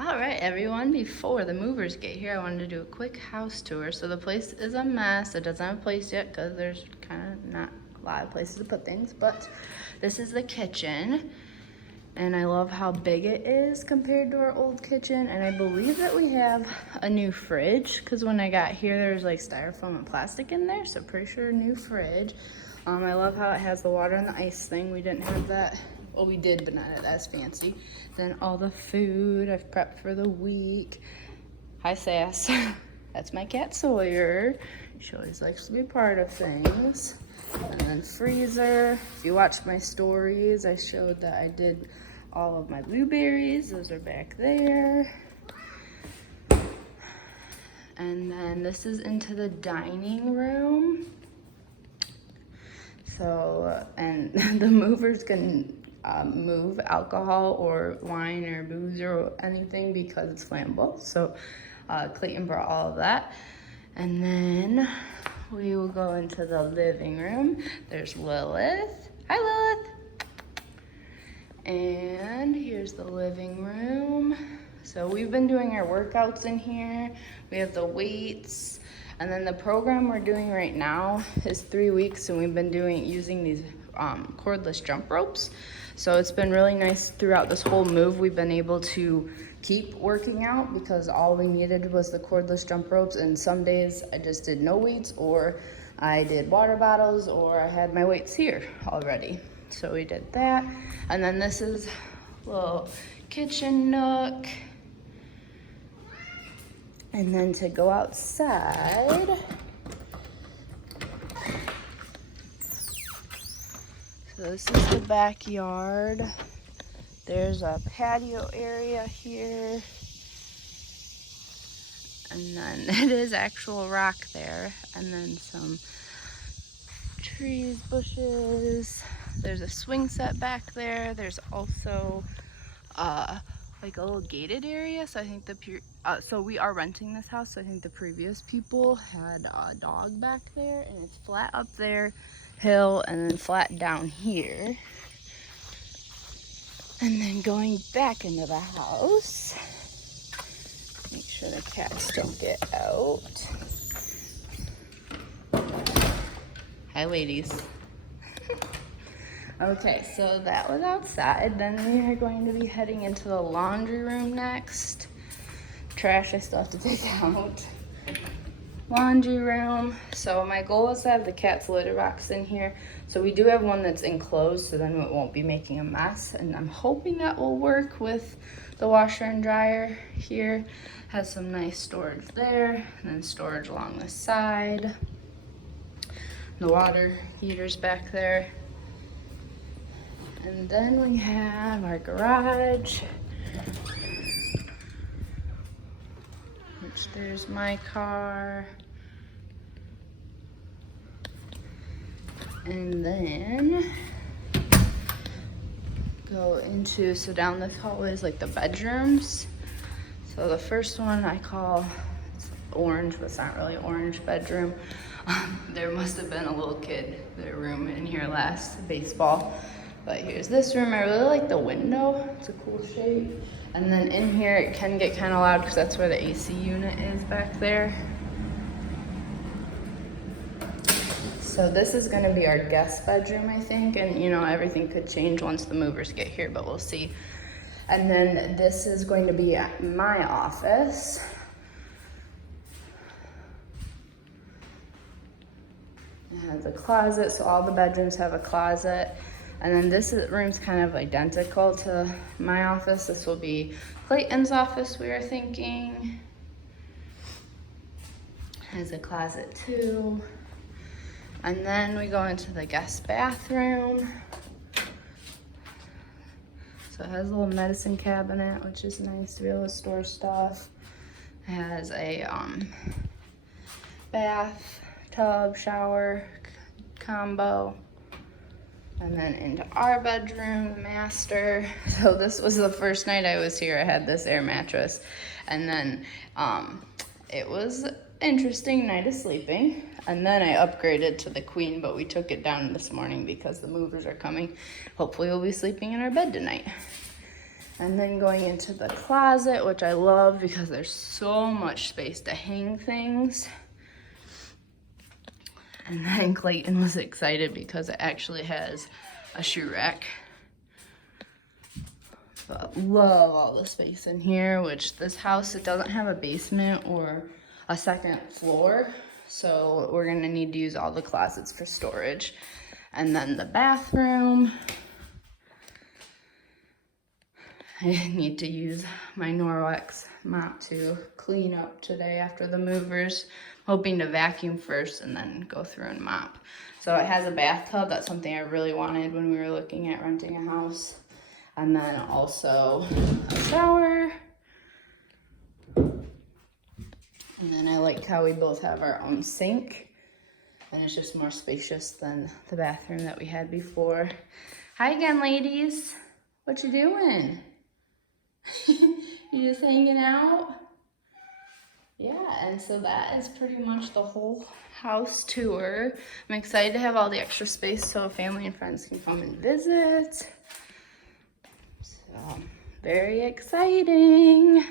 All right, everyone, before the movers get here, I wanted to do a quick house tour. So the place is a mess. It doesn't have a place yet because there's kind of not a lot of places to put things, but this is the kitchen. And I love how big it is compared to our old kitchen. And I believe that we have a new fridge because when I got here, there was like styrofoam and plastic in there. So pretty sure a new fridge. I love how it has the water and the ice thing. We didn't have that. Well, we did, but not as fancy. Then all the food I've prepped for the week. Hi, Sass. That's my cat Sawyer. She always likes to be part of things. And then freezer. If you watched my stories, I showed that I did all of my blueberries. Those are back there. And then this is into the dining room. So, and the movers can move alcohol or wine or booze or anything because it's flammable. So Clayton brought all of that. And then we will go into the living room. There's Lilith. Hi, Lilith. And here's the living room. So we've been doing our workouts in here. We have the weights. And then the program we're doing right now is 3 weeks, and we've been using these cordless jump ropes. So it's been really nice throughout this whole move. We've been able to keep working out because all we needed was the cordless jump ropes, and some days I just did no weights, or I did water bottles, or I had my weights here already. So we did that. And then this is a little kitchen nook. And then to go outside, so this is the backyard. There's a patio area here. And then it is actual rock there. And then some trees, bushes. There's a swing set back there. There's also like a little gated area. So I think so we are renting this house. So I think the previous people had a dog back there, and it's flat up there, hill, and then flat down here. And then going back into the house, make sure the cats don't get out. Hi, ladies. Okay, so that was outside. Then we are going to be heading into the laundry room next. Trash I still have to take out. Laundry room. So my goal is to have the cat's litter box in here. So we do have one that's enclosed, so then it won't be making a mess. And I'm hoping that will work with the washer and dryer here. Has some nice storage there, and then storage along the side. The water heater's back there. And then we have our garage, which there's my car. And then go into, so down this hallway is like the bedrooms. So the first one I call, it's orange, but it's not really orange bedroom. There must have been a little kid, their room in here last, baseball. But here's this room. I really like the window. It's a cool shape. And then in here, it can get kind of loud because that's where the AC unit is back there. So this is going to be our guest bedroom, I think. And, you know, everything could change once the movers get here, but we'll see. And then this is going to be my office. It has a closet, so all the bedrooms have a closet. And then this room's kind of identical to my office. This will be Clayton's office, we were thinking. Has a closet too. And then we go into the guest bathroom. So it has a little medicine cabinet, which is nice to be able to store stuff. It has a bath, tub, shower combo. And then into our bedroom, the master. So this was the first night I was here. I had this air mattress. And then it was an interesting night of sleeping. And then I upgraded to the queen, but we took it down this morning because the movers are coming. Hopefully we'll be sleeping in our bed tonight. And then going into the closet, which I love because there's so much space to hang things. And then Clayton was excited because it actually has a shoe rack. But love all the space in here, which this house, it doesn't have a basement or a second floor. So we're gonna need to use all the closets for storage. And then the bathroom. I need to use my Norwex mop to clean up today after the movers. Hoping to vacuum first and then go through and mop. So it has a bathtub. That's something I really wanted when we were looking at renting a house. And then also a shower. And then I like how we both have our own sink. And it's just more spacious than the bathroom that we had before. Hi again, ladies. What you doing? You just hanging out? Yeah, and so that is pretty much the whole house tour. I'm excited to have all the extra space so family and friends can come and visit. So, very exciting.